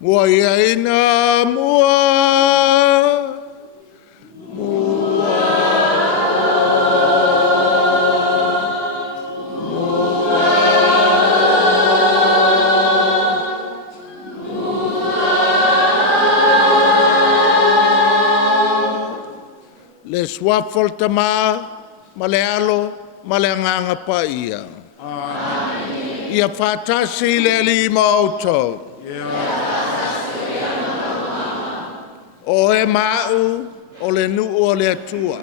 Mua ia ina mua. Le swafol tama, ma le alo, ma le anganga paia. Amen. Ia whatasi le alima autou. O e mau, o le nuu o le atua.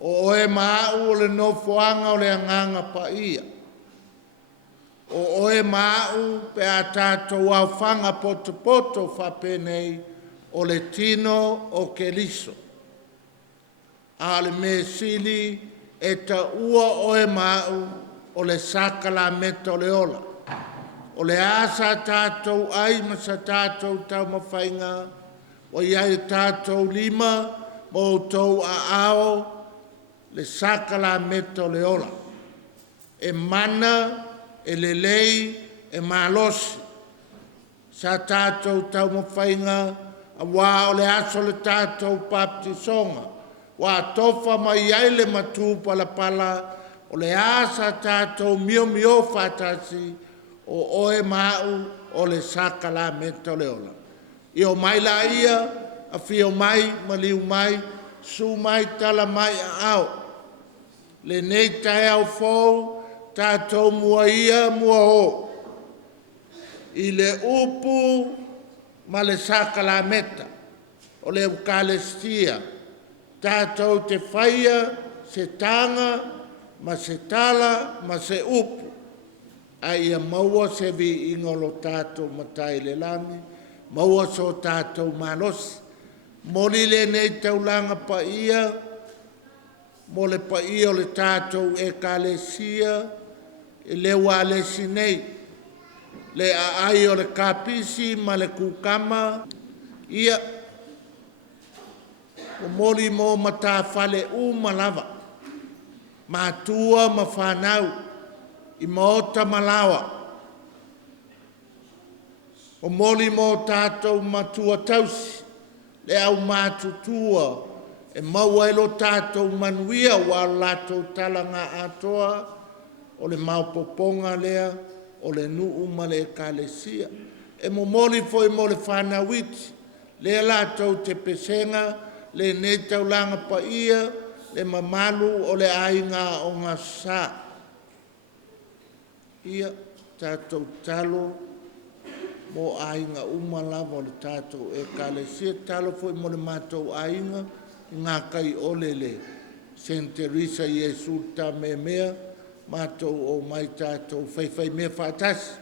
O e mau, o le nofoanga o le anganga paia. O e mau, pe a tātou au whanga poto poto whapenei, o le tino o Keriso. A le me sili e ta ua o e mau o le sakala meta o le ola. O le asa tātou ai ma sa tātou tau mawhainga, o iai tātou lima mo tau a ao le sakala meta o le ola. E mana, e lelei, e malosi. Sa tātou tau mawhainga, a wā o le aso le tātou baptisonga. Wa tofa mai ai le matu pala pala o le asa tātou mio mio fatasi o oe mau o le sakala meta le ola. I o mai la ia, a fio mai, maliu mai, su mai tala mai a au. Le nei tae au fau, tātou mua ia mua o. I le upu ma le sakala meta o le ukalestia. Tātou te whaia, se tanga, ma se tala, ma se upu. A ia maua se vi ingolo tātou matai le langi, maua so tātou malosi. Moli le nei taulanga paia, mo le paia o le tātou e kalesia, e Leualesi nei. Le ai o le kapisi, ma le kukama, ia o moli mo mata fale malava. Matua ma whanau. I maota malawa. O moli mo tātou matua tausi. Le au mātutua. E maua elo tātou manuia wa latou talanga atoa. O le maupoponga lea. O le nuu ma le kalesia. E mo moli foi mo le whanauiti. Le latou te pesenga. Le nei taulanga paia, le mamalu o le ainga o ngā sā. Ia tātou talo mo ainga umalava o le tātou e kalesia. Talo foi mo le mātou ainga i ngā kai olele. Saint Teresa Iesu ta me mea, mātou o mai tātou whaiwhai mea whātasi.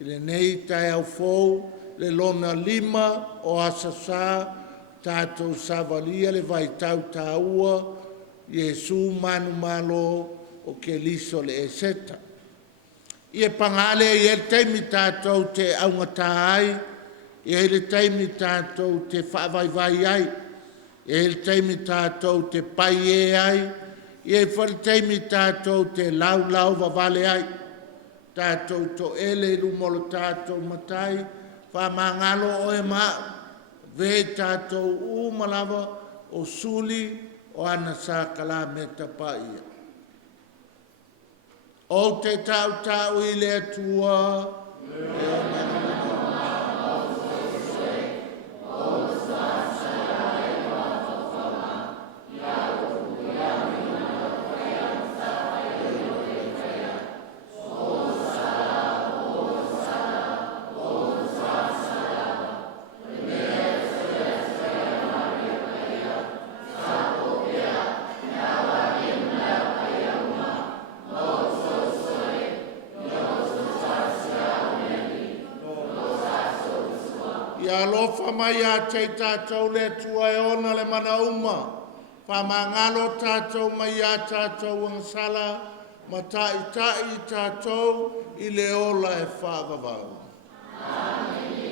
I le nei tai au fōu, le lona lima o asasā, tātou savalia le vai tau tāua, Iesu manu malo o Keriso le eseta. I e pangale i e teimi tātou te aunga tāai, i e le teimi tātou te whaavaivai ai, i e le teimi tātou te pai e ai, i e whare teimi tātou te lau vavale ai, tātou to ele lumolo tātou matai, whamangalo o e maa, ve tātou malava o suli o ana sakala meta paia. O te tau i le atua, ia lofa mai a tei tātou le tua e ona le mana uma. Whamangalo tātou mai a tātou ang sala, ma taitai tātou i le ola e whaavavau. Amen.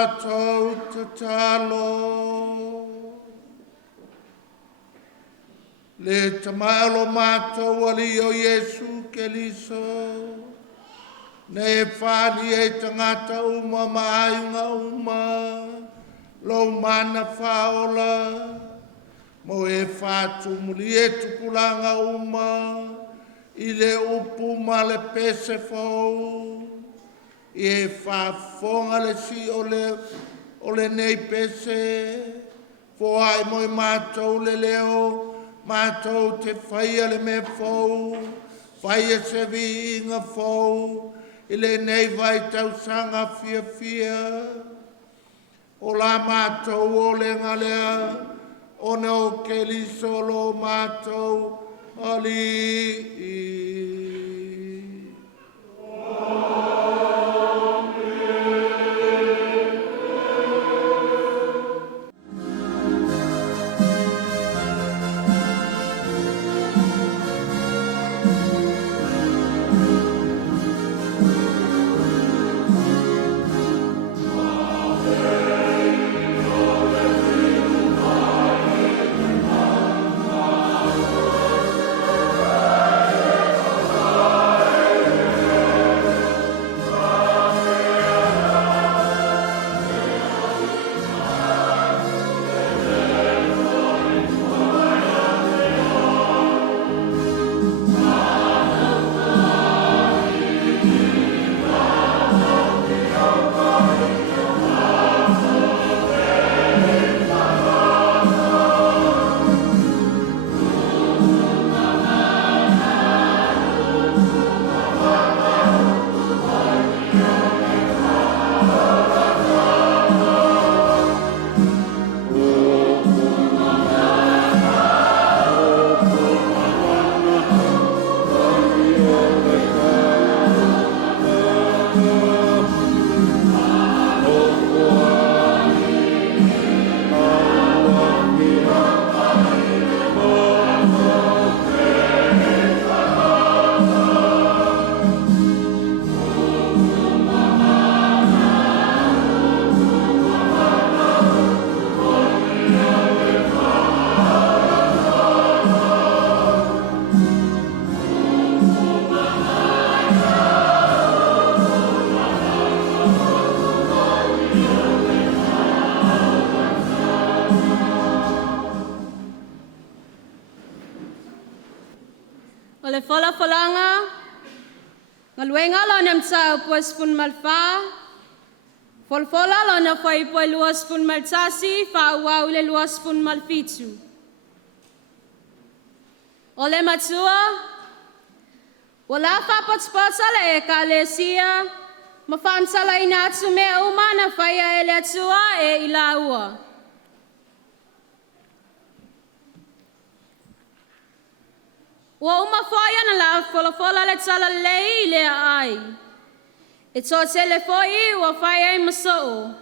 tātou tatalo. Le tamaelo mātou ali o Iesu Keliso. Ne whāni e tangata uma maayunga uma. Lo mana whaola. Mo e whātu muli e tupulanga uma. I le upu ma le pese fau. I e whafonga le si o le nei pese. Fo ai moi mātou le leo. Mātou te whaia le me fau. Whaia se vi inga fau. I le nei vai tau sanga fia fia. O la mātou o le ngalea. O no ke li solo mātou. Ali. le fola folanga ngaluenga lo nem sa pues pun malfa folfola lo na fai po luas pun malsasi fa wa le luas pun malfitu ole matsua wala fa potspotsa le ekalesia mafansala inatsu me umana faya ele atsua e ilaua wa uma foia na la fola le tsala lei le ai e so se le foi wa faia maso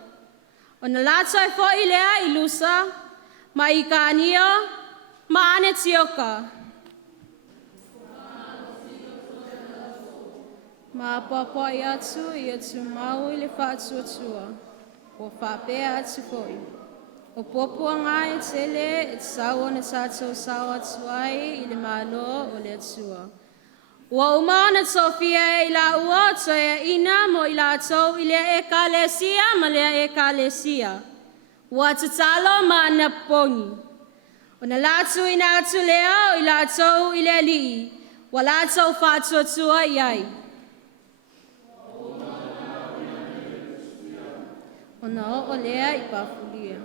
ona la tsai foi le ai lusa mai kania ma ane tioka ma papa ia tu mau le fa tsua o fa pe atu foi o popo ngai tele sawo na satso sawa tswai ile malo o le tsua wa umana sofia ila uotso ina mo ila tso ile ekalesia ma le ekalesia wa tsalo ma na poni ona la tsu ina tsu leo ila tso ile li wala tso fa tsua yai ona o lea I pafulia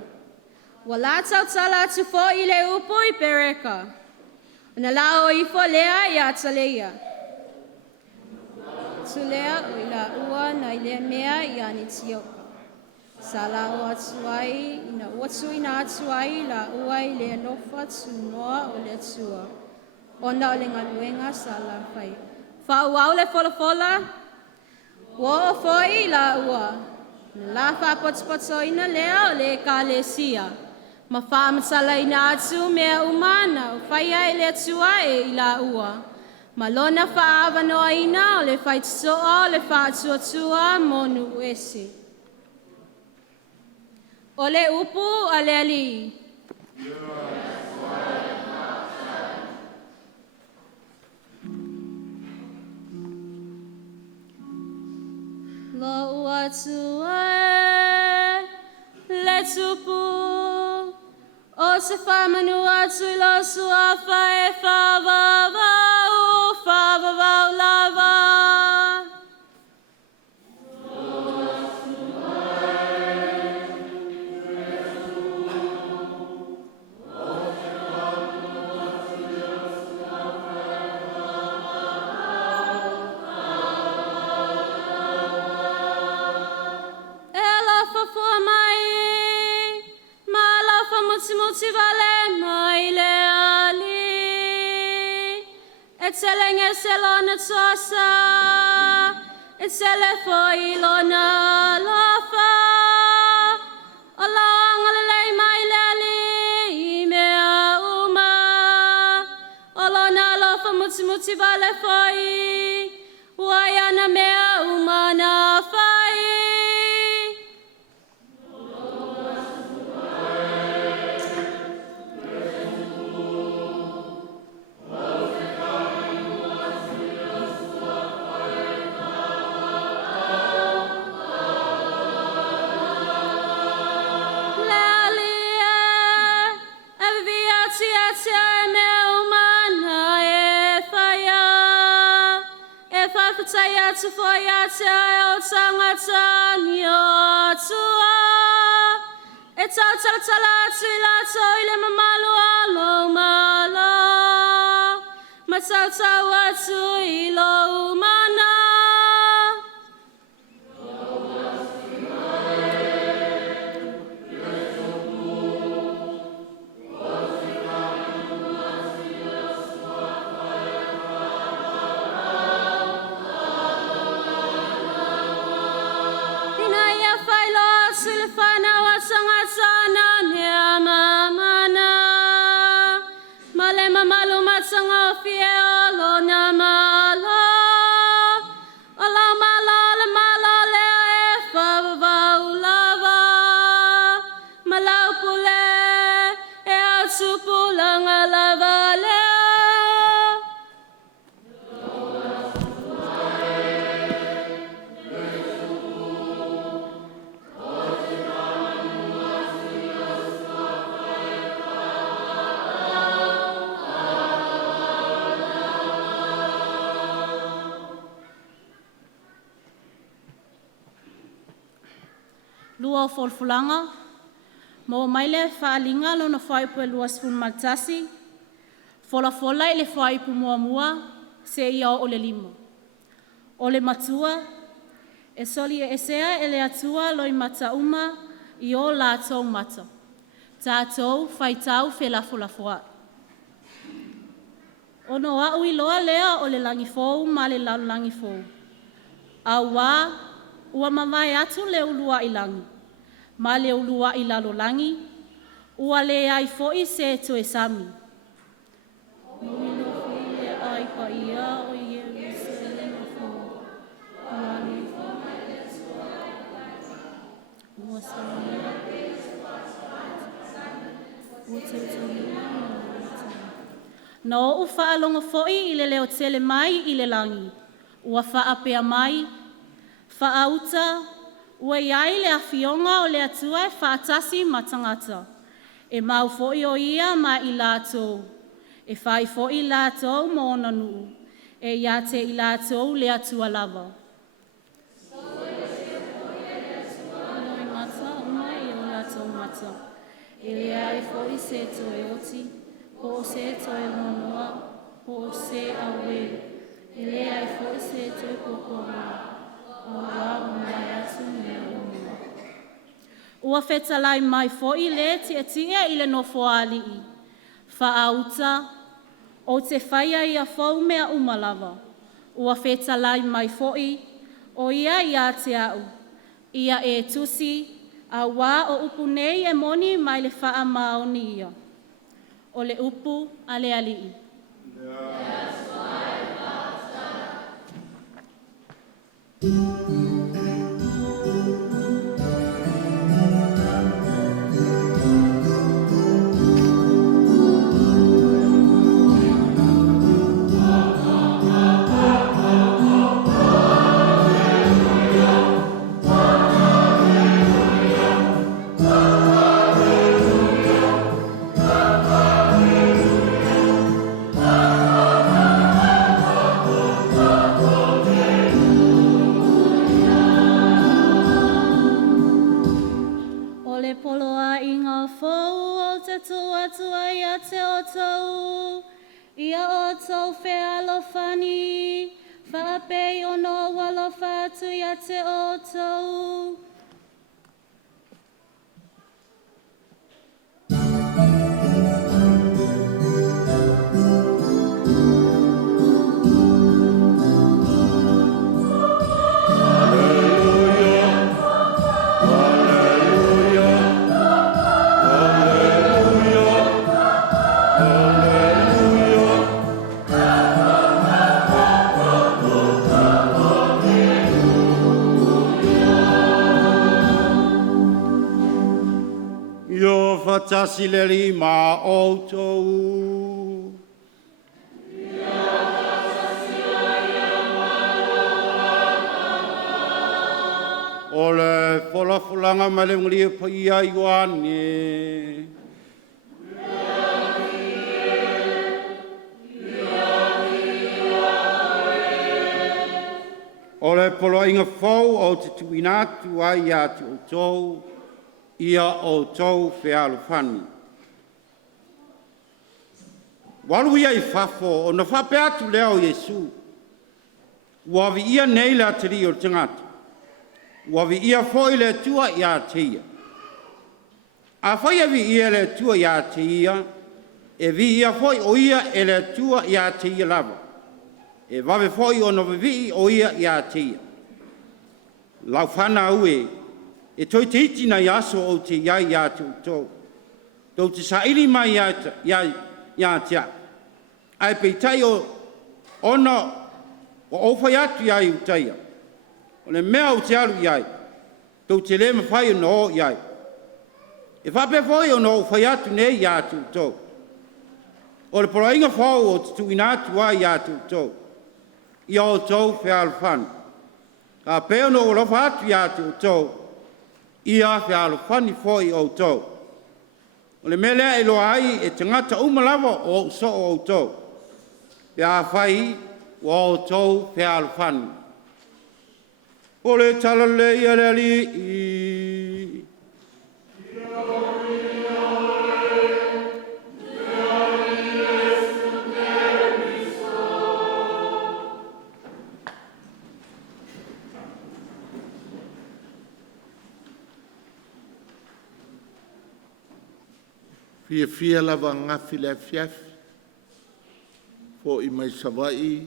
wala tsala tu fo ile upo I pereka ona la o I fo lea ya tsalea tsulea o ila ua na ile mea ya ni tioka sala o atsuai ina otsu ina atsuai la ua ile nofa tsunoa o le tsua ona o le ngaluenga sala fai fa ua le fola wo foi la ua la fa potspotso ina leo le kalesia ma fa msala ina atu me umana faya ile tsua e ila ua malona fa avano ina le fa tso le fa tsua monu ese O le upu a le ali. Lo atu e le tupu o se whamanu atu I lo suafa e whavavau lava. Muti vale mai le ali et selenge selona tosa et sele foi lona lofa along le mai le ali me uma alona lofa muti vale foi wayana me uma na fai. Tu foi até o tangata nio tua e tala tila toile mamalu alo malo matata watu ilo umana. Lua folfulanga, mo maile whaalinga lo na whaipu e lua sifun maltasi, fola I le whaipu mua se ia o le lima. O le matua, e soli e esea e le atua lo I matauma I o lātou mata. Tātou whaitau whelafolafoa. Ono au I loa lea o le langifou ma le langifou. Aua, ua mawai atu le ulua I langi. Ma le ulua I lalo langi, ua le ai foi se to e sami. Mawilo fi le ai paia o ie se le mafo. Wani fo le tua ua samia. Ua te tamia. No ufa alonga foi I le leo tele mai I le langi. Ua faa pea mai, faa uta, ua iai le Afioga o le atua e whaatasi matangata. E mau foi o ia ma I lātou. E whai foi lātou mo ona nuu. E ia te I lātou le atua lava. Noi mata, umai I o lātou mata. E le ai foi se to e oti, po se to e monua, po se awe. E le ai foi se to e pokoa. Ua whetalai mai foi le tia I le nofo alii. Whaauta, o te whaia ia whau mea umalawa. Ua whetalai mai foi, o ia te au. Ia e tusi, a wā o upu nei e moni mai le wha maoni ia. O le upu a le alii. atua ia te o tau, ia o tau whea alofani, whaapei o no walofa atu ia te o tau. Fatasileri ma outou. Ole folafulanga male nglia paia Ioane. Ole polo inga fau o te tuinatu ai a te outou. Ia o tau whealofani. Walu ia I whafo, o na whape atu leo Yesu. Wavi ia neila te rio tangata. Wavi ia foi le tua ia te ia. A whai avi ia le tua ia te ia, e vi ia foi o ia e le tua ia te ia lava. E vave foi o na vi o ia te ia. Lau whana ue, e toi te iti na yaso o te iai ia te utou. Tau te sairi mai ia tia. Ai peitai o ona o ofai atu iai utaia. O le mea o te alu iai. Tau te le mawhai o no iai. E whape foi o no ofai atu ne ia te utou. O le porainga whau o te tuina atu ai ia te utou. Ia o tau whealwhanu. Ka peo no o lofa atu ia te utou. Ia whealwhani foi o tau. O le melea e loa ai e te ngata umalava o so o tau. Ia whai o tau whealwhani. O le talale ia le ali. Fia lava ngafi le fiafi. Fo I mai savai,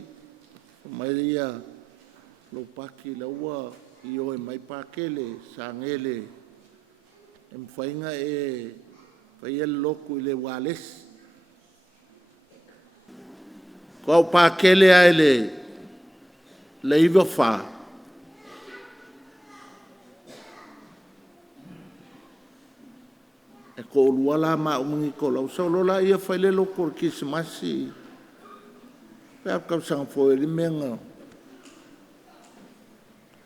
mai ia lo paki la ua I o mai pakele sangele. E mwhainga e whaia loku I le Leualesi. Kau pakele ai le iwa wha. E ko luala ma umungi ko lau sau lola ia whaile loko kisimasi. Pea kau sanga fo e limenga.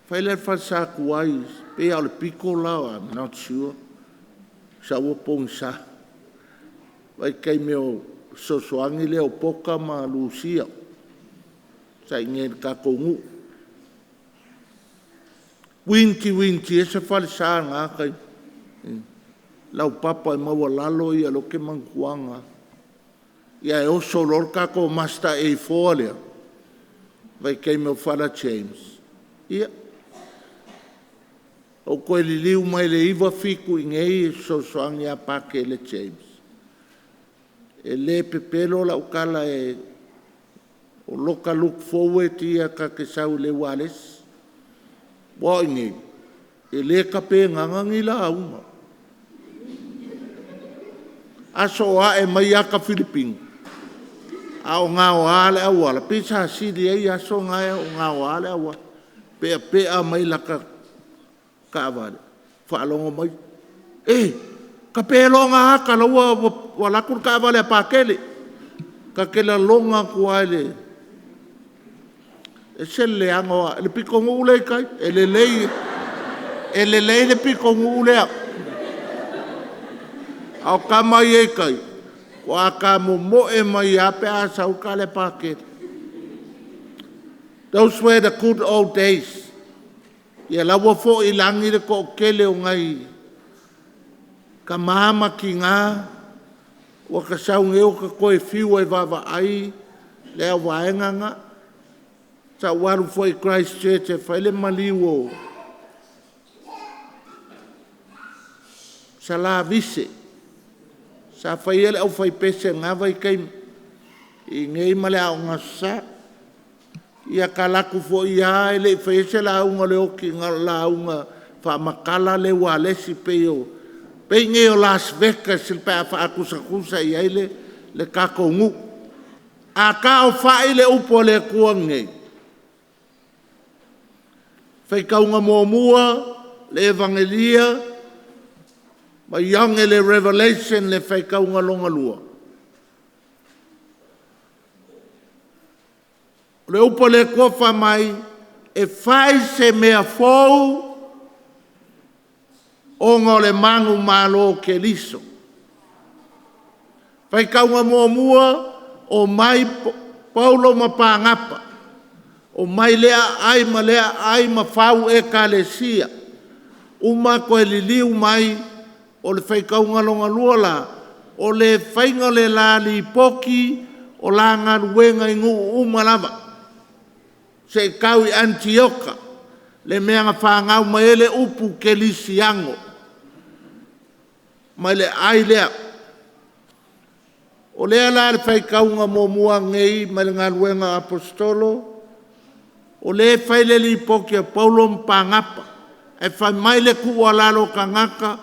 Whaile whansa kuai, pea ole piko lau, I'm not sure. Sa ua pong sa. Vai kai meo sosoangi leo poka ma Lucia. Sa inge ka kongu. Winti, esa whale sa ngā kai. Lau papa e maua lalo ia lo ke mangkuanga. Ia e oso lorka ko Master A4 lea. Vai kei meu Father James. Ia. O koe li liu mai le iwa fiku ingei so soangi a pake le James. E le pepelo la ukala e o loka look forward ia ka ke sau Leualesi. Wa ingei. E le kape ngangangi la aunga. Aso a e mai aka Filipino. A o ngā o ale awa. La pisa sidi ei aso ngā o ngā o ale awa. Pea mai laka ka awale. Whaalongo mai. Ka pea longa haka laua walakur ka awale a pākele. Ka kela longa kuaile. E sele angoa. Le piko ngule kai. E le lei le piko ngule a. Au kama ye kai, ko aka mo e mai ape a sau kale paket. Those were the good old days. Ia lawa fo I langi le ko kele o ngai. Ka mahama ki ngā, ua ka saungeo ka koe fiu e vava ai le au vaenganga ta waru foi Christchurch e whaile maliu o sa la vise sa whaiele au whai pese ngawa i kai i ngei male au ngasa ia ka laku fo ia ele whaise la unga le oki la unga wha makala Leualesi peo pei nge o Las Vegas il pea wha akusa i aile le kako ngu a ka o whaile upo le kua ngei whai kaunga mua le evangelia ma yonge le revelation le whai kaunga longa lua le upo le kua wha mai e whai se mea fōu o ngā le mangu malo ke liso. Whai kaunga mua o mai Paulo ma pāngapa. O mai lea ai ma whau e kālesia. Uma koe liliu mai o le whai kaunga longa luala. O le whainga le la li poki o la ngaruenga ingu umalava. Se kau i Antioka. Le mea ngā whāngau maele upu Kerisiano. Mai le ai lea. O lea la le whai kaunga mō mua ngei mai le ngaruenga apostolo. O le whai le li poki a Paulo mpangapa. E whai mai le kua lalo ka ngaka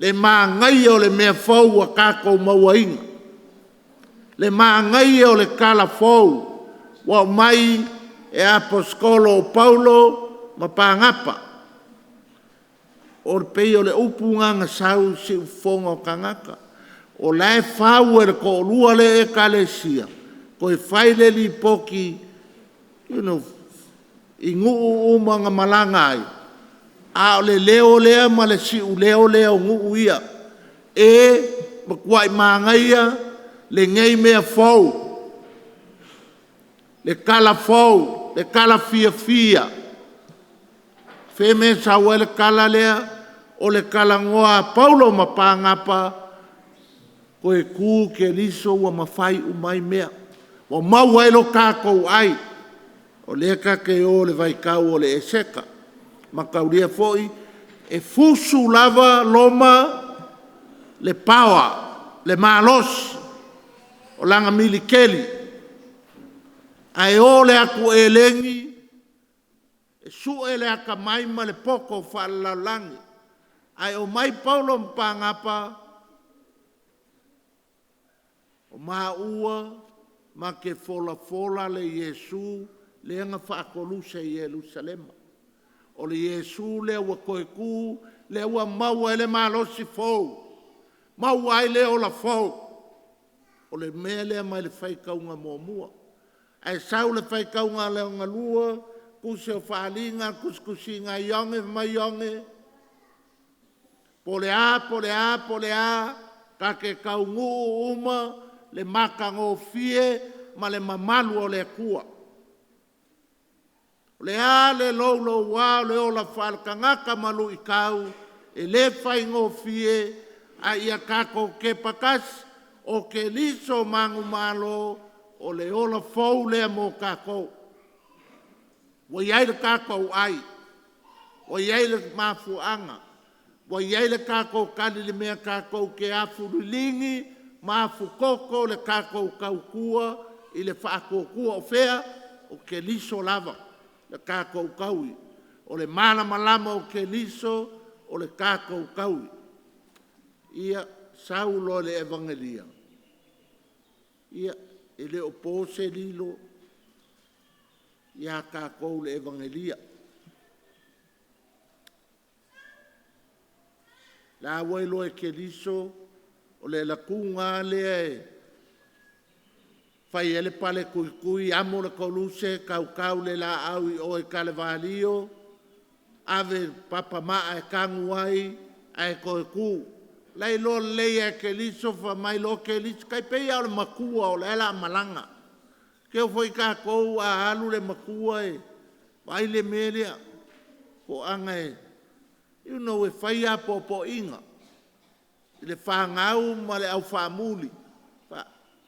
le maa ngai o le mea fau a kako maua inga. Le maa ngai o le kala fau wa mai e apostolo Paulo ma pangapa. O le pei o le upunga nga sau si ufonga o kangaka. O lae whau e ko lua le e kalesia. Ko e whaile li poki, i nguu umanga malanga ai. A o le leo lea ma le si u leo leo nguu ia. Ma kuai maangaia le ngei mea fau. Le kala fau, le kala fia fia. Feme sa le kala lea. O le kalangoa Paulo ma pāngapa ko e kū ke liso ua mawhai umai mea. Wa mau ailo kākou ai. O le kake o le vaikau o le eseka. Ma kauria foi e fusu lava loma le pawa, le malos. O langa milikeli. Ai o le aku e lengi. E su e le aka maima le poko whaalalangi. Ai o mai Paulo mpangapa o maa ua ma ke fola le Yesu le anga whaakoluse i Jerusalema. O le Yesu le ua koeku le ua maua ele malosi fau. Maua ai le o la fau. O le mea le mai le whaikaunga mua. Ai sau le whaikaunga le onga lua kuse o whaalinga kuskusi ngā yonge mai yonge. Polea, ka ke kaungu uma, le maka ngō fie, ma le mamalu o le kua. Le lolo wā, le ola whalkangaka malu i kau, e le whai ngō fie, a ia kako ke pakas, o ke liso mangu malo, o le ola fau lea mō kako. Wa iai le kako ai, wa iai le mafuanga, wa iai le kako kali le mea kako ke afurulingi, mafu koko le kako kaukua, i le whaakokua o fea, o ke liso lava, le kako kaui. O le mana malama o ke liso, o le kako kaui. Ia saulo le evangelia. Ia ele opose lilo, ia kako le evangelia. La wailo e ke liso, o le lakunga le e fai ele pale kui amo le koluse kau le la au i o e kalevalio ave papa maa e kangu ai ai koe ku lai lo le e ke liso fa mai lo ke liso kai pe ia o le makua o le ala malanga ke o foi ka kou a alu le makua e vai le melia ko anga e e fai a popo inga I le whangau ma le au whamuli.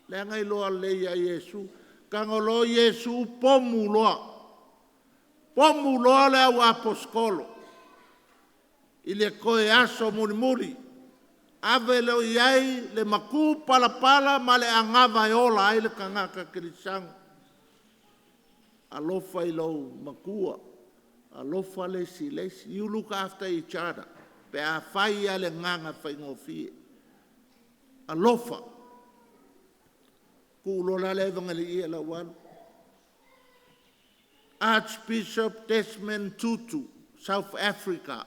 Le ngai loa le ia Yesu. Kangolo Yesu pomu loa. Pomu loa le au aposkolo. I le koe aso muri muri. Ave leo iai le maku pala pala ma le angava e ola ai le kangaka Kerisiano. Alofa I lau makua. Alofa lesi lesi. You look after each other. Pe a whai a le nganga whai ngofie. Alofa. Kulola le evangelia ia la walu. Archbishop Desmond Tutu, South Africa.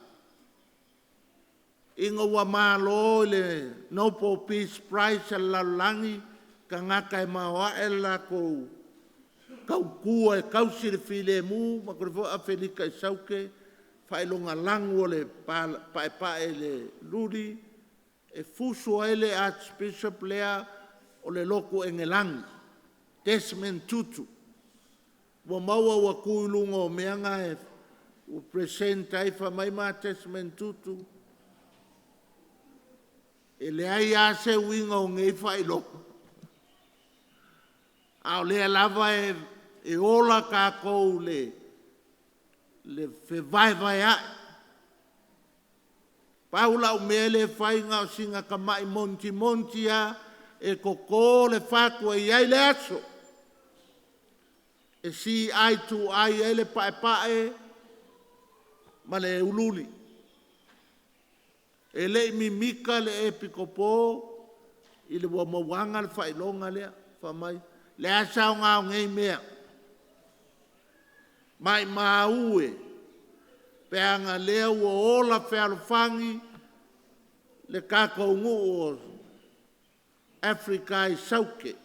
Inga wa malo le Nobel Peace Prize la langi ka ngaka e mawa e la ko kau kua e kausi le file mu ma kore fo a Felika e sauke whailonga langu le pae le luri e fuso ele Archbishop lea o le loko e ngelangi Desmond Tutu wa maua wa kuilunga o meanga e o presenta i fa mai ma Desmond Tutu e le ai a se winga o ngei whailoko au lea lava e ola ka kou le whewai vai ai. Paula o mele whainga o singa ka mai monti monti a e koko le whakua i ai le aso. E si ai tu ai ele pae pae ma le ululi. E le mimika le Akiepikopo i le wa mawanga le whailonga lea whamai. Le asao ngā o ngei mea. Mai maue. Peanga lea ua ola whaalofangi le kako ngu o Afrika I sauke.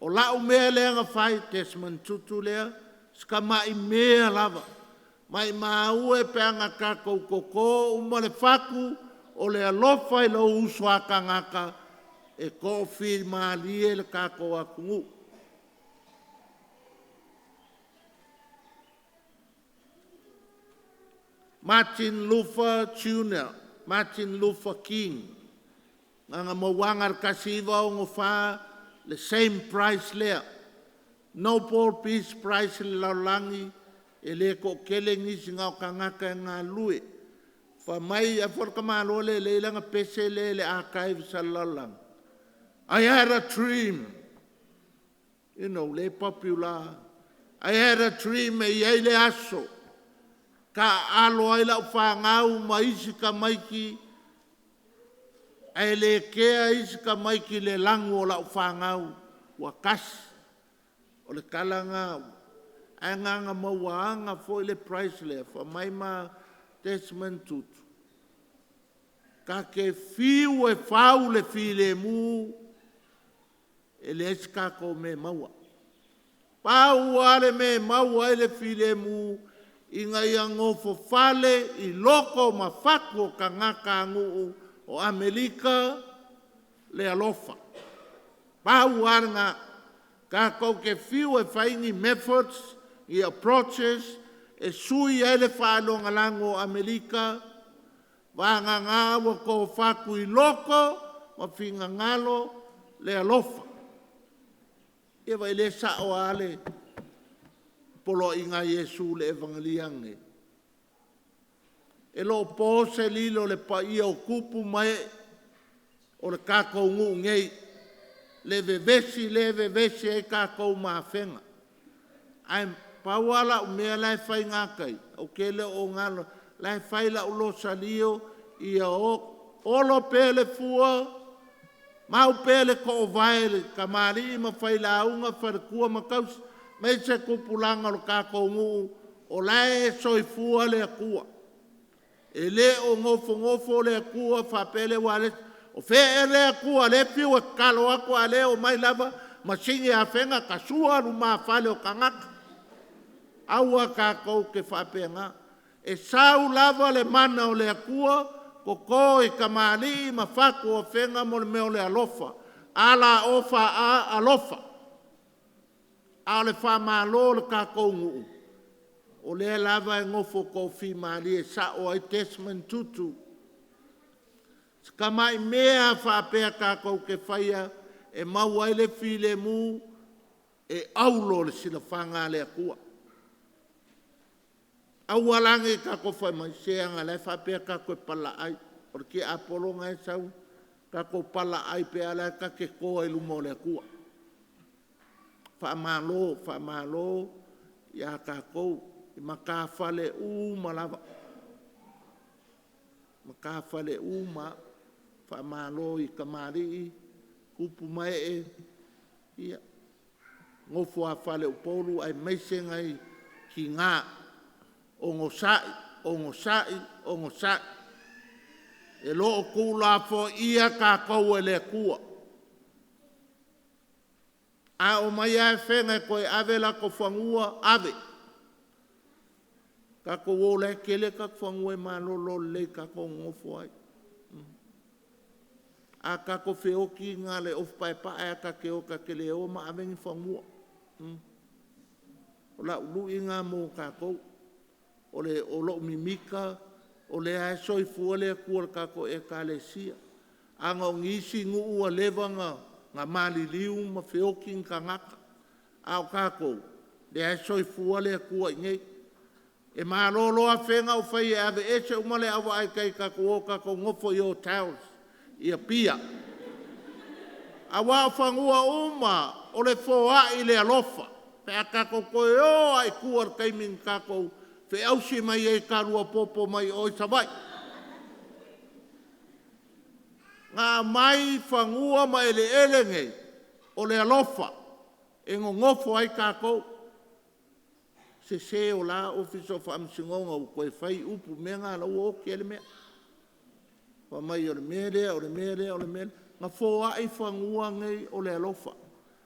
O lau mea lea ngā whai Desmond Tutu lea. Ska mai mea lava. Mai maue peanga kako koko uma le whaku o le alofa I lo uswaka ngaka. E kofi maalie le kako a kungu. Martin Luther Jr., Martin Luther King. Nga mawangar kasiva o ngofa le same price lea. Nobel Peace Prize le laulangi e le ko kele ngisi ngau kangaka ngā lue. Fa mai a whakamalo le langa pese le archive sa laulangi. I had a dream. You know, le popular. I had a dream e iei le aso. Ka alo ai lau whangau ma isi ka maiki. E le kea isi ka maiki le langu o lau whangau. Wa kasi. O le kalanga. Ai nganga mauanga fo i le price le. Fa mai ma Desmond Tutu. Ka ke fiu e whau le file mu. E le eskako me maua. Pau ale me maua ele file mu inga ia ngofo fale I loko ma whako ka ngaka ngu o Amerika le alofa. Pau ale ngā kako ke fiu e whaingi methods I approaches e sui ele whalonga lango o Amerika wanga ngā wako whaku I loko ma whinga ngalo le alofa. E vai le sa o ale polo inga Yesu le evangeliange. E lo pose lilo le paia o kupu mai o le kako ngu ngei. Le vevesi e kako maafenga. Ai pauala o mea lai whai ngakai. O kele o ngalo lai whai la ulo salio ia o olo pele fua. Mau pele ko o vaele, ka maari ma whaila unga wharekua makaus, mei se kupulanga lo kako ngu, o lae soifua le akua. E le o ngofo le akua, whapele wale, o whee le akua, le piu e kalo aku a le o mai lava, ma singi a whenga ka sua ruma whale o kangaka. Aua kako ke whapenga. E sau lava le mana o le akua, ko ko e kamali ma whaku o whenga mo le meo le alofa. Ala ofa a alofa. A le whamalo le kako ngu. O le lava e ngofo ko whi maali e sa o ai Desmond Tutu. Ka mai mea whaapea kākou ke whaia e mau ai le while mu e aulo le sila whanga le akua. Au alange kākou whai mai seanga le whaapea kākou e pala ai. Or ki apolonga e sau kākou pala ai pe ala ka ke koa i lumo le akua. Whaamalo ia kākou i makawhale malava. Makawhale ma whaamalo i kamari kupu mai e ia. Ngofo a whale upolu ai meisenga i ki ngā ongosai. E loo kula fo ia kākou e le kua. A o mai ai whenga koe ave la ko whangua ave. Kako o le kele ka whangua e malolo le kako ngofo ai. A kako whioki ngā le of pai pae a kake o kake le o ma avengi whangua. O la ulu i ngā mō kako. O le olo mimika. O le ai soi fua le kua kako e ka le sia. Anga o ngisi ngu ua levanga ngā mali liu ma whioki ngā ngaka. Ao kako. Le ai soi fua le kua i ngei. E malolo a whenga o whai e ave ese umale awa ai kai kako o kako ngofo i o taus. Ia pia. Awa o whangua uma o le fōa i le alofa. Pea kako koe o ai kuar kaiming kako fe ausi mai e karua popo mai o i savai. Ngā mai whangua mai le elenge o le alofa e ngofo ai kako. Se o la ofiso whaamsingonga o koe whai upu mea ngā lau o ke ele mea. Wa mai o le mere. Ngā fōa ai whangua ngai o le alofa.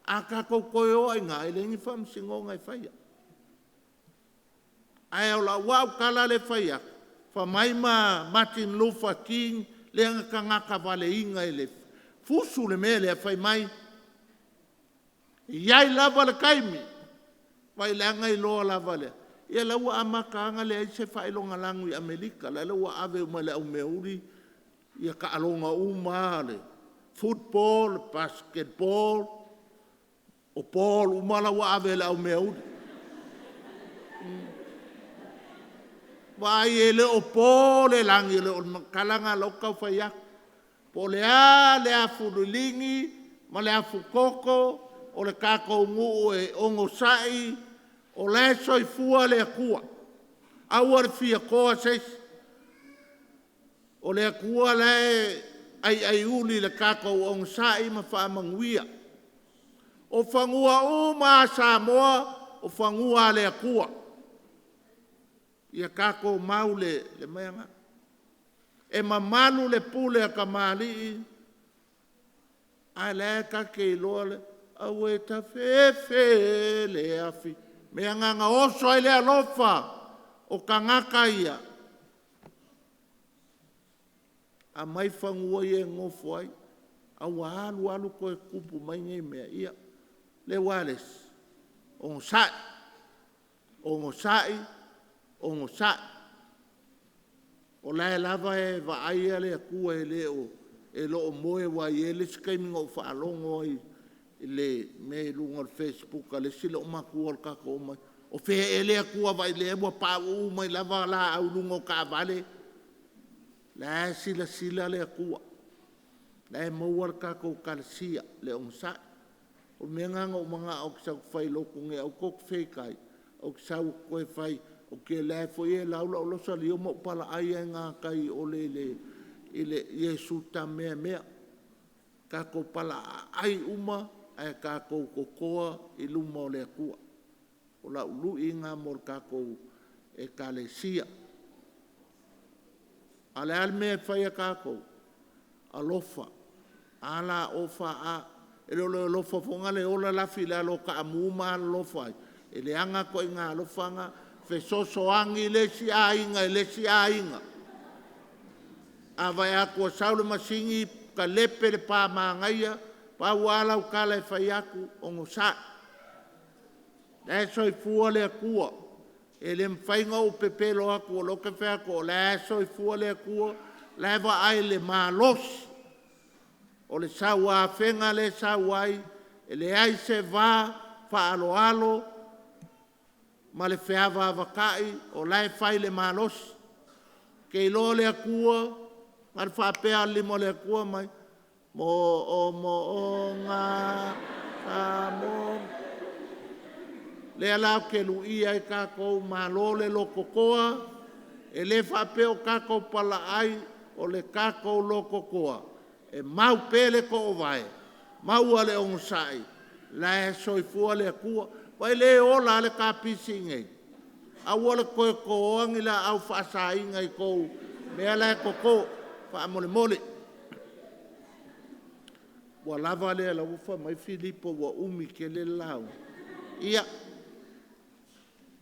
A kako koe o ai ngā elengi whaamsingonga i whaia. Ai au la wau kala le whaia. Wha mai ma Martin Luther King le anga ka ngaka vale inga i le fusu le mea le whai mai. Iai lava le kaimi. Vai langa i loa lava le. Ia laua amakaanga le ai se whailonga langu i Amerika. La laua ave umale au meuri. Ia ka alonga umale. Football, basketball. O ball umala wa ave le au meuri. Vai ele o ball le langi le o kalanga loka whaiak. Po le a furulingi. Ma le a fukoko. O le kako ngu e ongo sai. O le soi fua le akua. Aua le fia koa seis. O le akua le ai uli le kako ongo sai ma whaamanguia. O whangua uma Samoa, o whangua le akua. Ia kako mau le meanga. E mamalu le pule a kamali. Ai le kake i loa le. Au e ta fefe le afi. Mea nganga oso ai le alofa o ka ngaka ia. A mai whangua i e ngofo ai. Au alu koe kupu mai ngai mea ia. Leualesi. Ongo sai. O lai lava e vaaia le akua e leo. E lo o moe wa i ele skaiminga o whaalongo ai. Le me lunga o Facebook le sila o makua o kako o mai. O whea ele akua vai le ewa pa u mai lava la au lunga o ka vale. La sila le akua. La e maua kako o kalasia le ongsa. O menganga o mga au kisau whai loko nge au kok whekai. Au kisau koe whai o ke le fo e laula o losa li o mo pala ai e ngā kai o le Yesu ta mea. Kako pala ai uma. Ai kākou kokoa i luma o le akua. O la ulu i ngā mor kākou e kalesia. Ale alme e whaia kākou. Alofa. Ala ofa a. E le lofa fonga le ola lafi le aloka a muuma alofa. E le anga ko i ngā alofanga. Fesoasoani lesi a inga. A vai akua saule masingi ka lepe le pā māngaia. Pa wala o kala e whai aku o ngosai. Le soi fua le akua. E le mwhainga o pepelo aku o loke whea ko le soi fua le akua. leva ai le malos o le sawa fenga le sawai e le ai se va fa alo alo ma le feava vakai o lai fai le malos ke ilo le akua mar fa pea limo le akua mai mo o nga mo le alau ke luia i kako malo le loko koa e le fa peo kako pala ai o le kako loko koa e mau pele ko o vai mau ale on sai la e soifua le akua vai le ola le kapisi ngei a wala koe ko angi la au whaasa inga i kou mea la e koko wha mole mole wa lava le la ufa mai Filipo wa umi ke le lau ia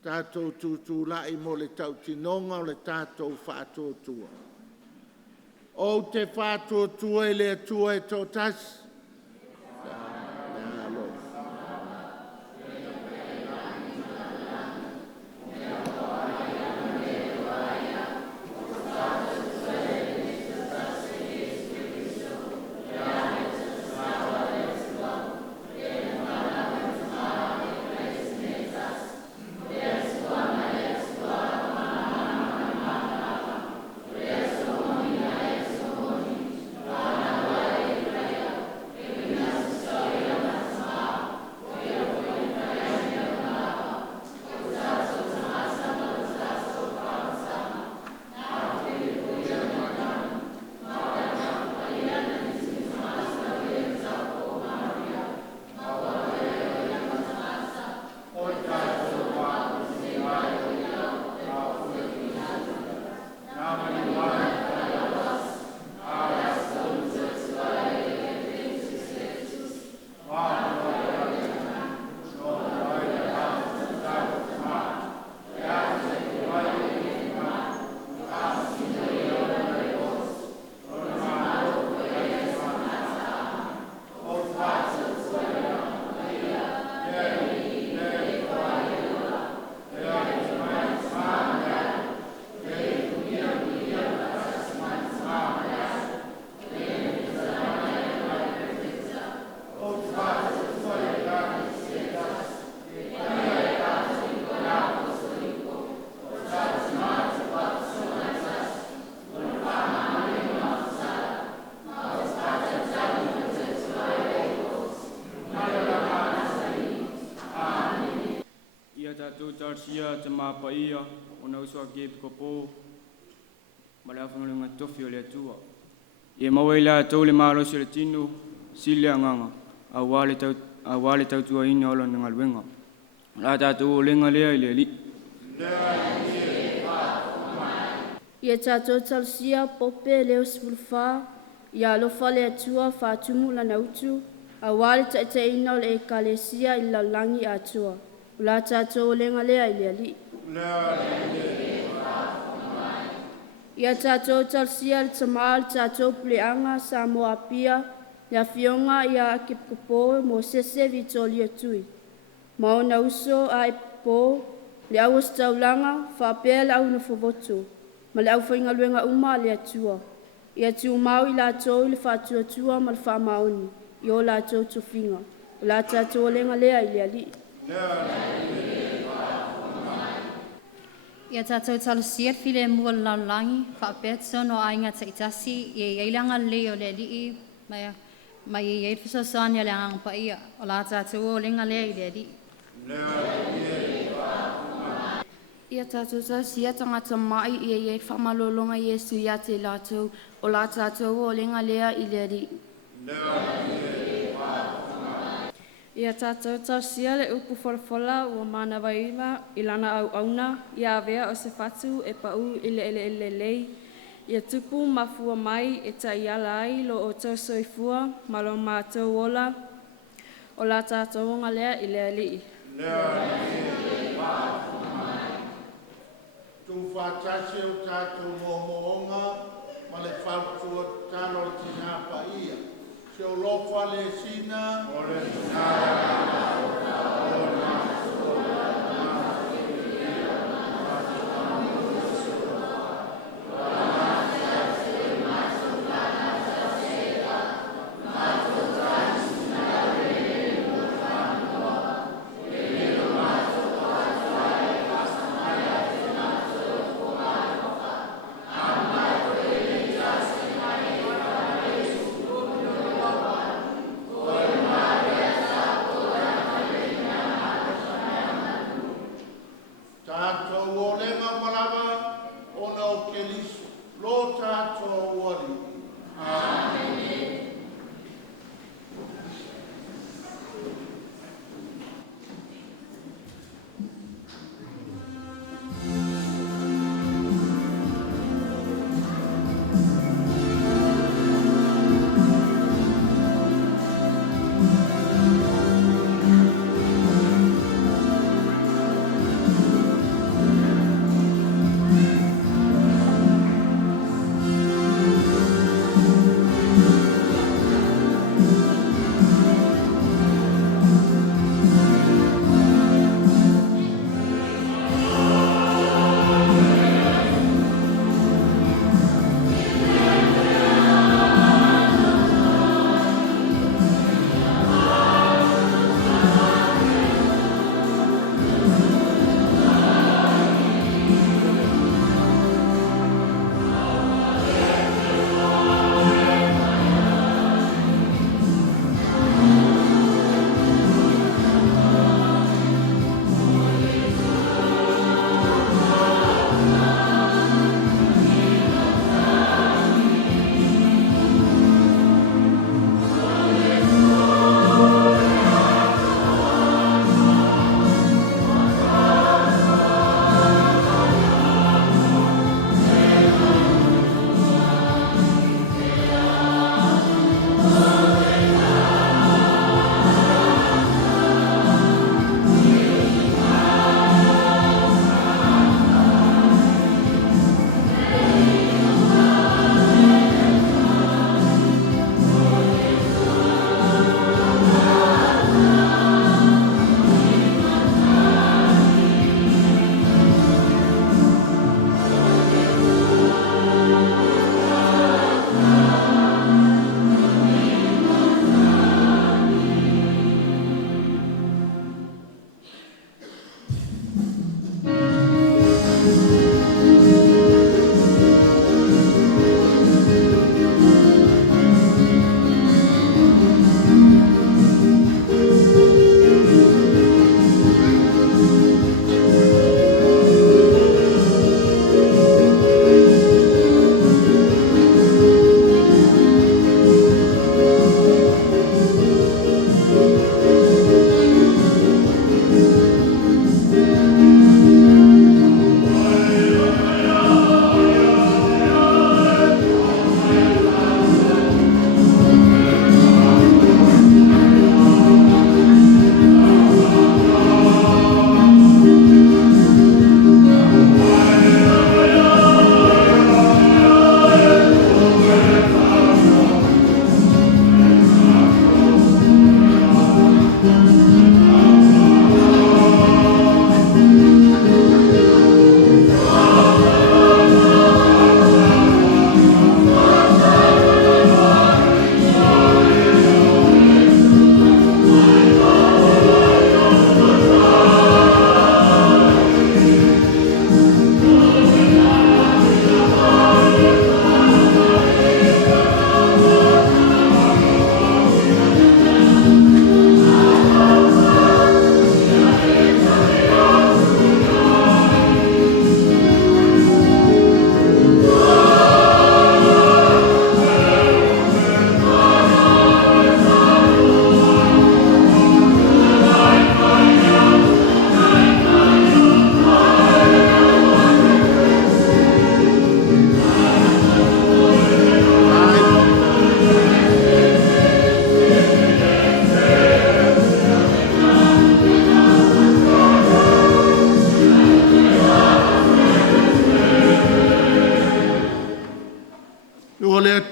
tātou tūtū lai mo le tau tinonga o le tātou whātua tua o te whātua tua e le tua e tō tasi Tarsia te Paia o na usua Akiepikopo ma le awhangalinga tofi o le atua. Ie maua i la tau le maalosi le tino sile anganga a wale tautua ina ola na ngaluenga. La tātou o lenga lea i le li. Ia tātou Tarsia pope leo sipulfa ia alofa le atua whātumu lana utu a wale taitai ina o le ekalesia i laulangi atua. La tātou lenga lea i lea li. Ia tātou Tarsia le tamaa le tātou pleanga sa moa pia le Afioga ia Akiepikopo Mosese Vitolio tui. Maona uso a po le au taulaga whapea le au na fovoto ma le au whaingaluenga uma le atua. Ia tiu mau i lātou le whātuatua ma le whamaoni i o lātou tuwhinga. La tātou lenga lea i lea li. Ia tātou Tarsia file mua laulangi whaapea no ainga taitasi i eilanga leo le li mai i Fesoasoani le Taulaga Paia o la tātou o lenga lea i le li. Ia tātou Tarsia tangata mai i whamalolonga Iesu ia te lātou o la tātou o lenga lea i le li. Ia tātou Tarsia le upu whalafola ua mana waiwa i lana au auna ia avea o se whatu e pau i le lei. Ia tupu mafua mai e tai ala ai lo o tau soifua ma lo mātou ola o la tātou onga lea i lea li. Tu whātasi o tātou mohoonga ma le whautua tāno o tina paia. Se o lofa le sina o le Ia lo tātou wari.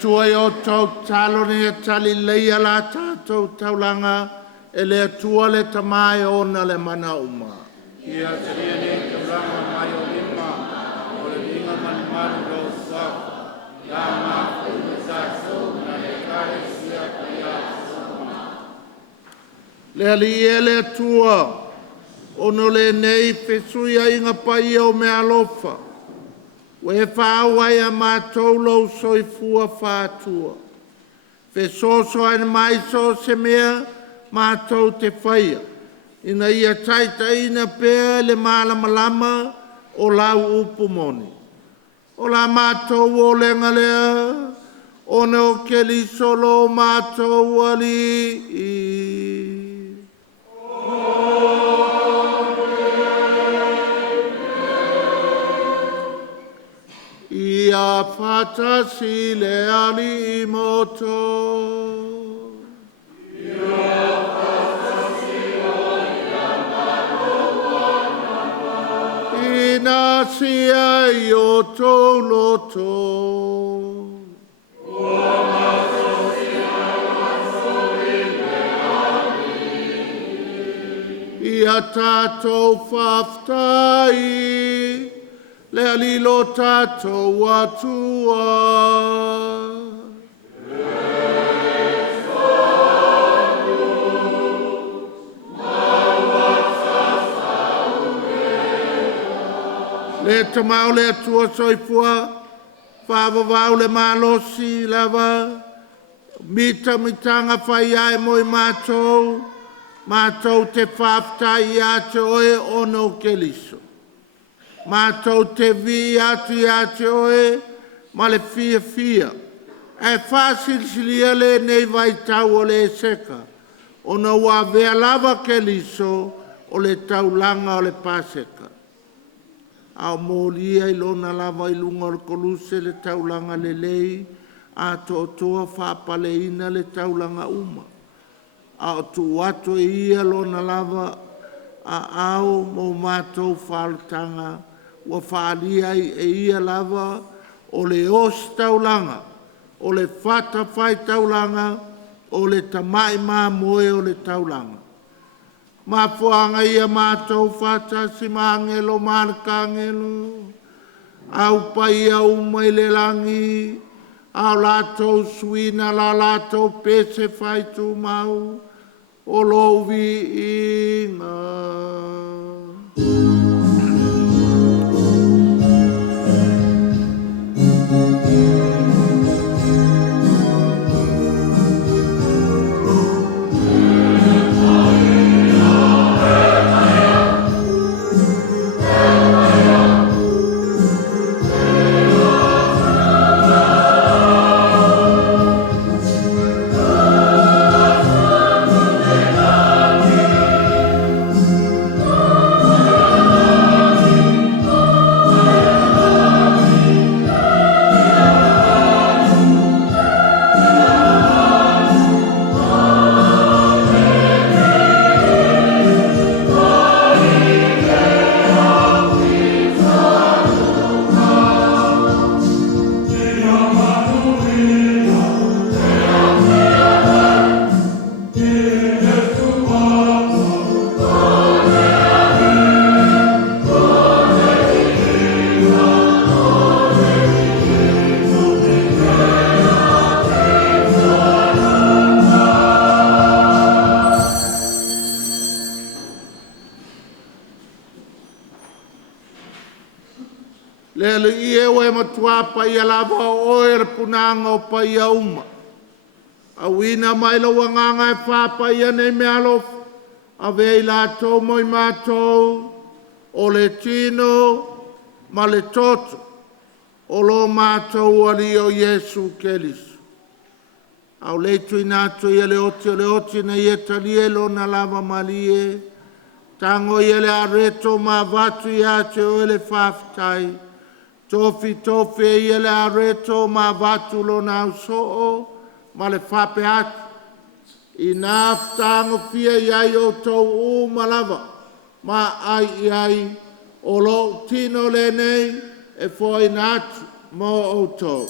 atua i o tau talo ni e tali leia la tātou taulanga e le atua le tamai ona le mana uma. Ia taria ni taulanga mai o lima o le vinga mani maru ro safa. Ia mafu me saso na le kare sia kuia suma. Le ali e le atua ono le nei fesuia inga paia o me alofa. We whāwai a mātou lau soifua whātua. Fesoasoani mai so se mea mātou te whaia. Ina ia Taitai na pēr le mālamalama o lau upumoni. O la mātou o lenga lea, o no ke li solo mātou ali. Ia fatasi le ali moto. Sia io to loto. Ia tato faftai le alilo tato watua. Le tamau le atua soifua, whaavavau le malosi lava, mitanga whai ai moi mātou, mātou te whaftai ate oe ono keliso. Mātou te vi atu ate oe, ma le fia fia. E whasilsilia le nei vai tau o le seka, ono wa vea lava keliso o le taulanga o le paseka. Ao molia I lona lava I lunga o koluse le taulanga le lei, a toa whapaleina le taulanga uma. Ao tu wato ia lona lava a ao mo mātou whaltanga, wa whaalia ia lava o le os taulanga, o le whata whai taulanga, o le tamai mā moe o le taulanga. Ma fuanga ia mātou whata si māngelo mānkangelo. Au pai au mai le langi. Au lātou suina la lātou pese whai tu mau. O lovi inga. Paia lava o e punanga o paia uma. A wina mai lo wanganga e whapaia nei me alof. A vei lātou moi mātou. O le tino ma le toto. O lo mātou ali o Yesu Kelisu. Au leitu inato ia le oti na ia talie lo na lava malie. Tango ia le areto ma vatu ia te o le whaftai. Tofi ia le areto ma vatu lo na usoo, ma le whape atu. I nā whtango fia iai o tau malava, ma ai o lo tino le nei e fwoi natu mo o tau.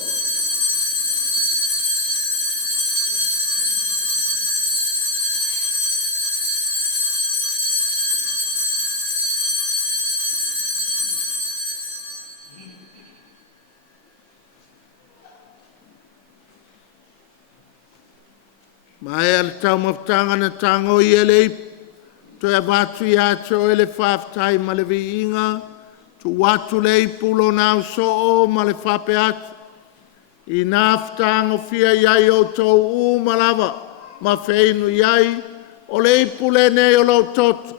Mai al tau maftanga na tango I ele to e watu ia cho ele whaftai ma le viinga tu watu le pulo na so ma le whape atu. I naftango fia iai o tau malava ma feinu iai o le pule nei o lo toto.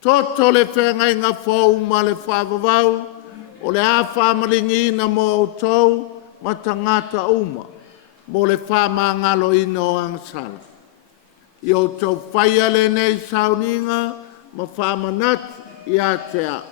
Toto le whenga inga fau ma le whavavau o le a whamaringina mo o tau ma tangata uma, mo le whamangalo ino ang sala. I o tau whaia le nei sauninga ma whamanatu i a te a.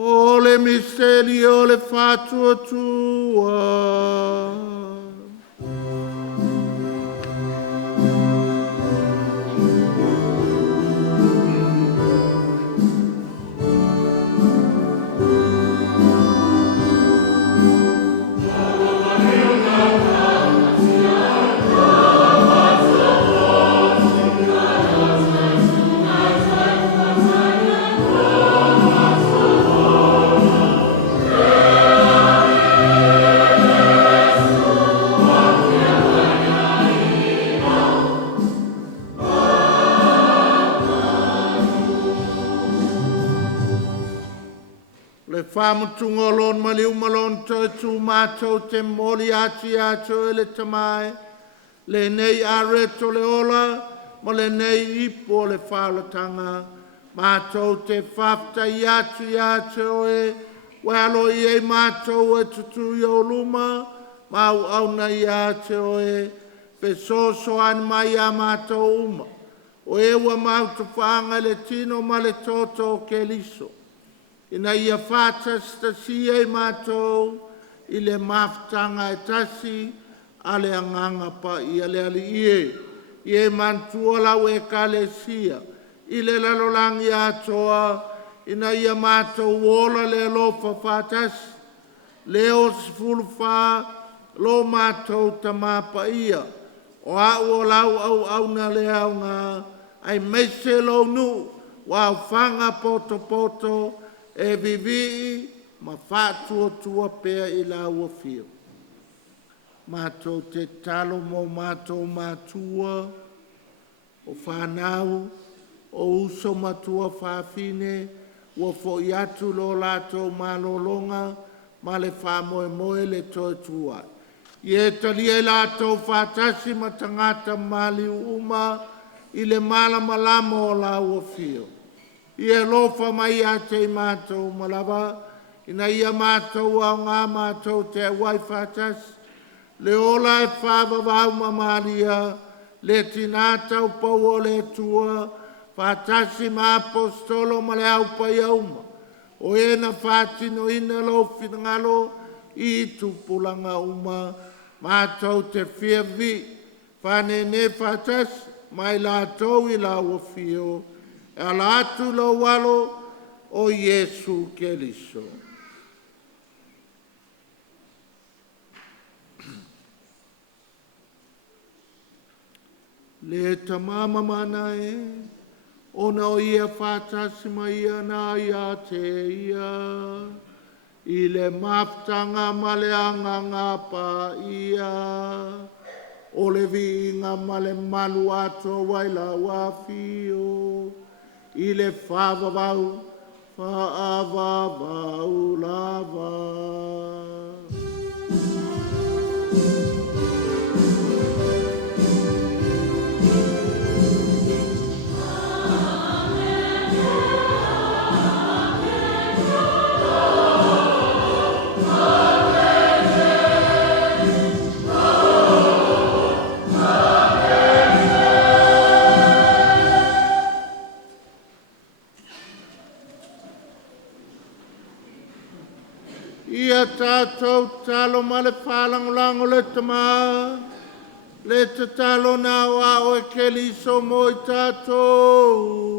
O le misteri o le whātua tua. Whamutunga o lon maliu malon tu mātou te mori ati ato e le tamae, le nei areto le ola, ma le nei ipo le whaulatanga, mātou te whafta i ato e, walo i e mātou e tutu i o luma, mau auna i ato e, Fesoasoani mai a mātou uma, o e wa mautu whaanga le tino ma le toto o Kerisiano. Ina ia whāta stasia i mātou, i le maftanga e tasi, a le anganga pa i ale ali i e mantua lau e kalesia, i le lalolangi atoa, ina ia mātou wola le lofa whātasi, leo sifulu whā, lo mātou ta māpa ia, o au o lau au na le au ngā, ai meise lo nu, wau whanga poto, e vivi ma whātua pēr i la ua whio. Mātou te talo mo mātou mātua, o whanau, o uso matua whawhine, ua fo i atu lo lātou mālolonga, ma le whamoe le toi tua. I e tali e lātou whātasi ma tangata mali uma, i le malama o la ua whio. I e lofa mai a te mātou malawa, ina ia mātou au ngā mātou te wai whātas, le ola e whāwawau mamaria, le tinātau pau o le tua, whātasi ma apostolo ma le au pai auma, o e na whātino ina lo whingalo, i tupulanga uma, mātou te whiawi, whanene whātas, mai lātou i la uawhio, ala atu lo walo o Yesu Keriso. Le tamama mana e, ona o ia whātasi mai ana ia te ia, i le maftanga maleanga ngā pā ia, o le vinga male malu ato waila wafio, i le whāwawau, whaawawau lava. Ia tātou talo ma le whalangolango le tama, le te talo nā wā o e Kerisiano mo i tātou.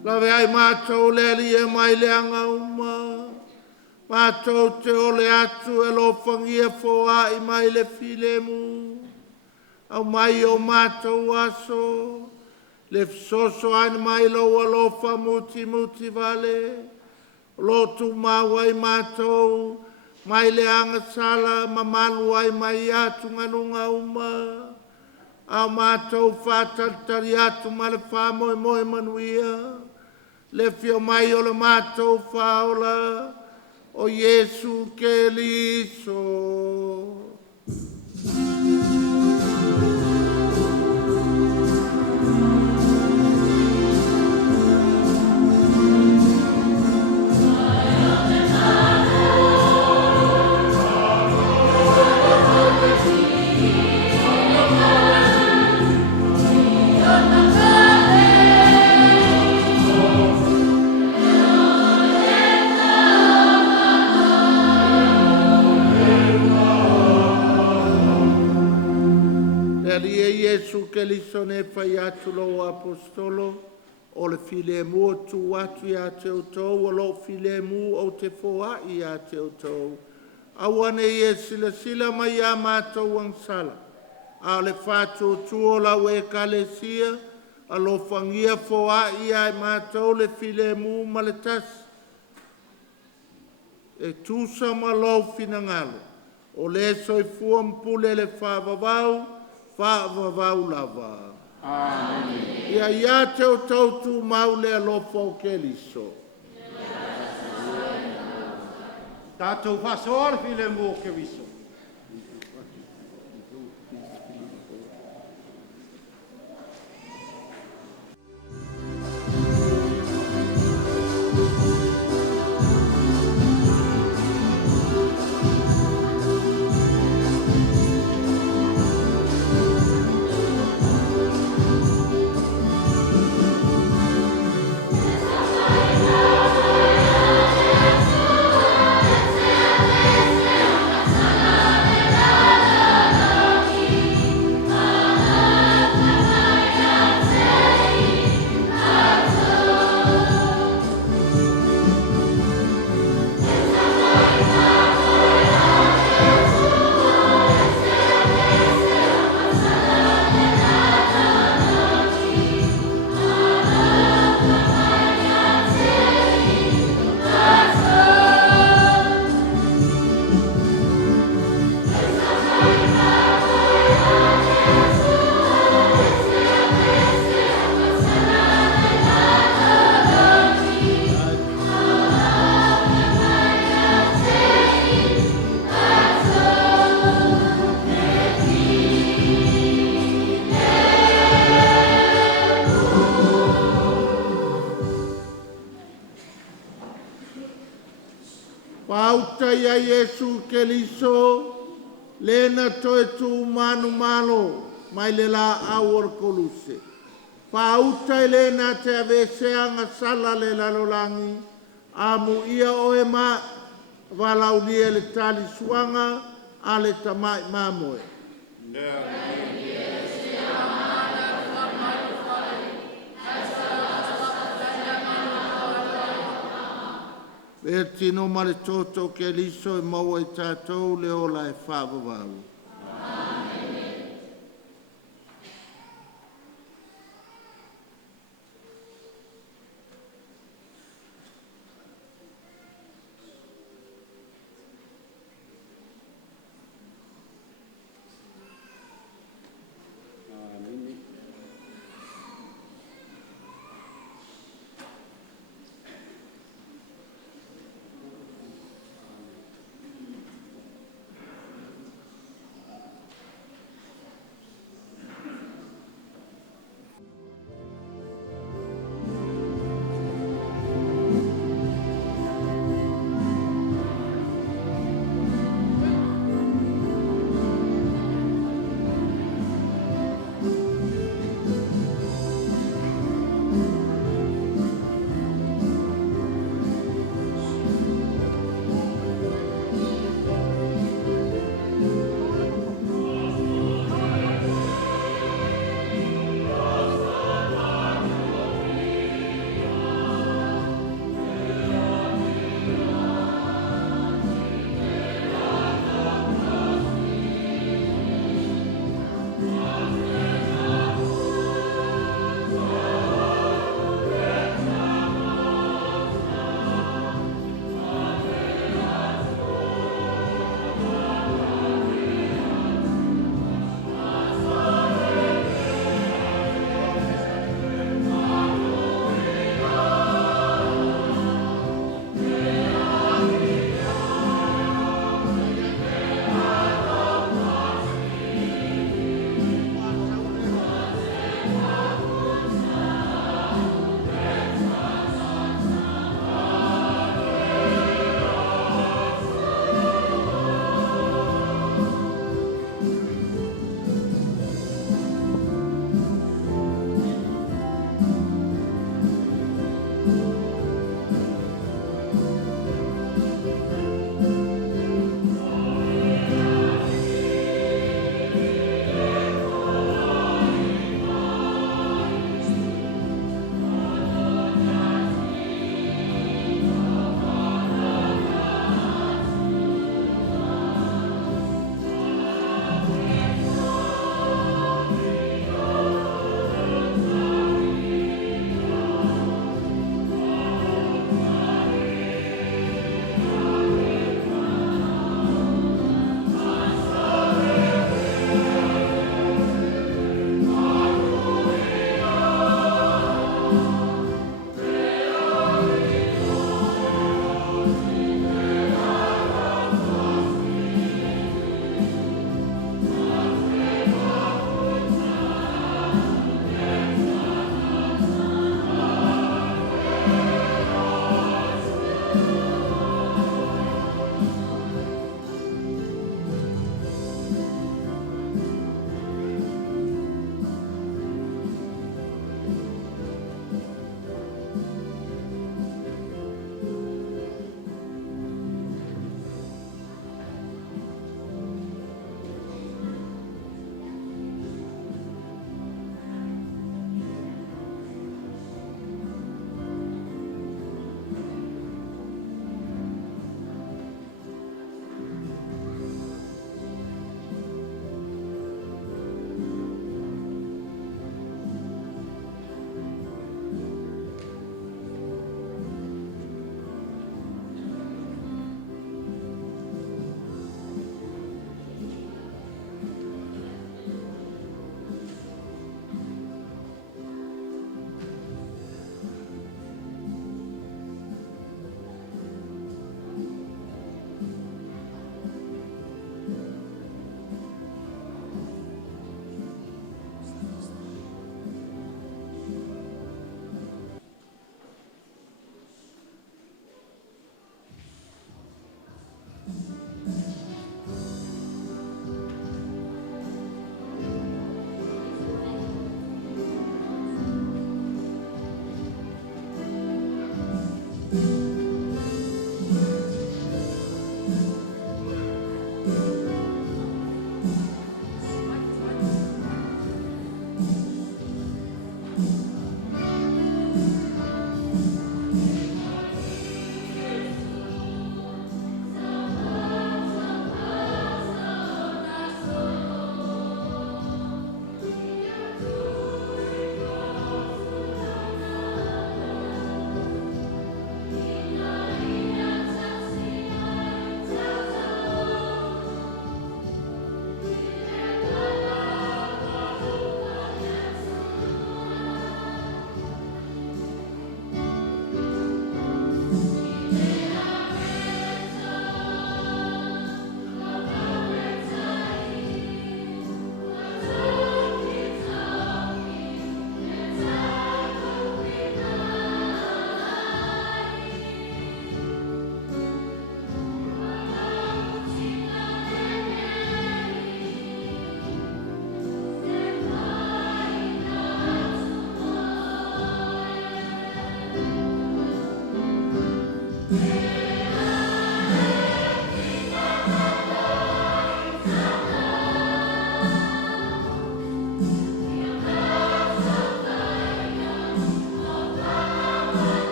Lawe ai mātou le ali e mai le anga uma. Mātou te ole atu e lo whangia fōa i mai le filemu. Au mai o mātou aso. Le Fesoasoani mai lo alofa muti muti vale. Lo tu maua i mātou. Mai le anga sala mamalu ai mai atu nganunga uma. Au mātou whātatari atu ma le whāmoe moe manuia. Le fio mai o le mātou whaola o Yesu Keriso. Yesu Keriso ne fai atu lo apostolo o le filemu o tu atu ia te utou o lo filemu o te foa ia te utou. Awane ie sila sila mai a mātou ansala. A le fatu tuo la we kalesia a lo fangia foa ia e mātou le filemu maletas. E tusa ma lo finangalo. O le soifua mpule le whavavau. Whaavavau lava. Amen. Ia te o tautu maule alofa o Keriso. Tātou whasoar file mō Keriso. Pauta ia Yesu Keriso, lena toe tu manu malo, mai le la awar koluse. Pauta lena te avesea ngasala le lalolangi, amu ia oe ma valaulia le tali suanga, ale tamai mamoe. E tino male toto Keriso e maua i tātou le ola e whaavavaru.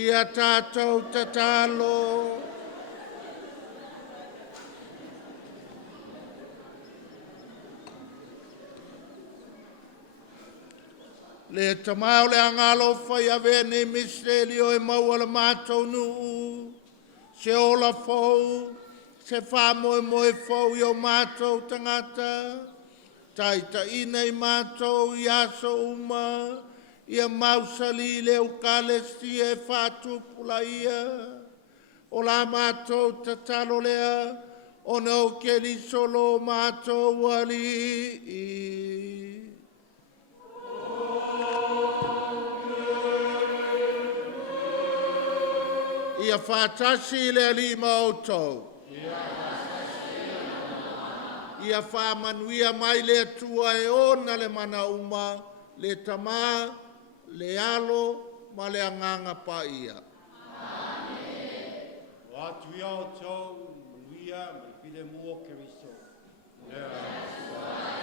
Ia tātou tatalo. Le tamau le angalo fai ave ne misterio e maua le mātou nuu. Se ola fau, se wha moe moe fau i o mātou tangata. Taitai nei mātou i aso uma. Ia mausali le ukalesti e whātupula ia. O la mātou tatalo lea, o nau ke li solo mātou ali. Ia whātasi le ali mautou. Ia whāmanuia mai le atua e ona le mana uma, le tamā, le alo, ma le anganga paia. O atu ia o tau, manuia, ma le pile mua Kerisiano. Lea.